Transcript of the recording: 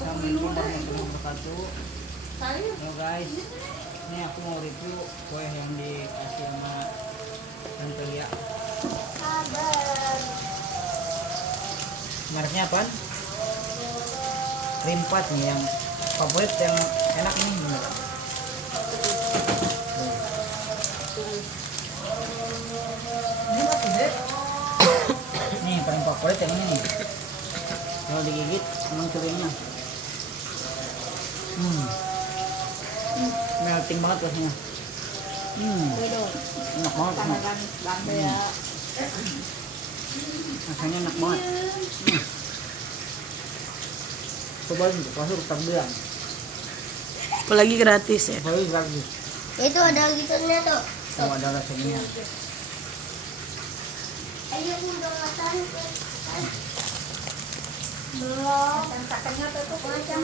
Assalamualaikum warahmatullahi wabarakatuh. Halo guys, ini aku mau review kue yang dikasih sama Tante Lia. Mereknya apa? Cream Pat nih yang favorit, yang enak nih bener. Nih yang paling favorit yang ini nih. Kalau digigit emang curinya. Melting banget rasanya. Enak banget. Rasanya enak banget. Coba kasih utang bilang. Apalagi gratis ya. Apalagi gratis. Itu ada gitunya tuh. Oh, ada rasanya. Ayo udah makan. Belum. Macam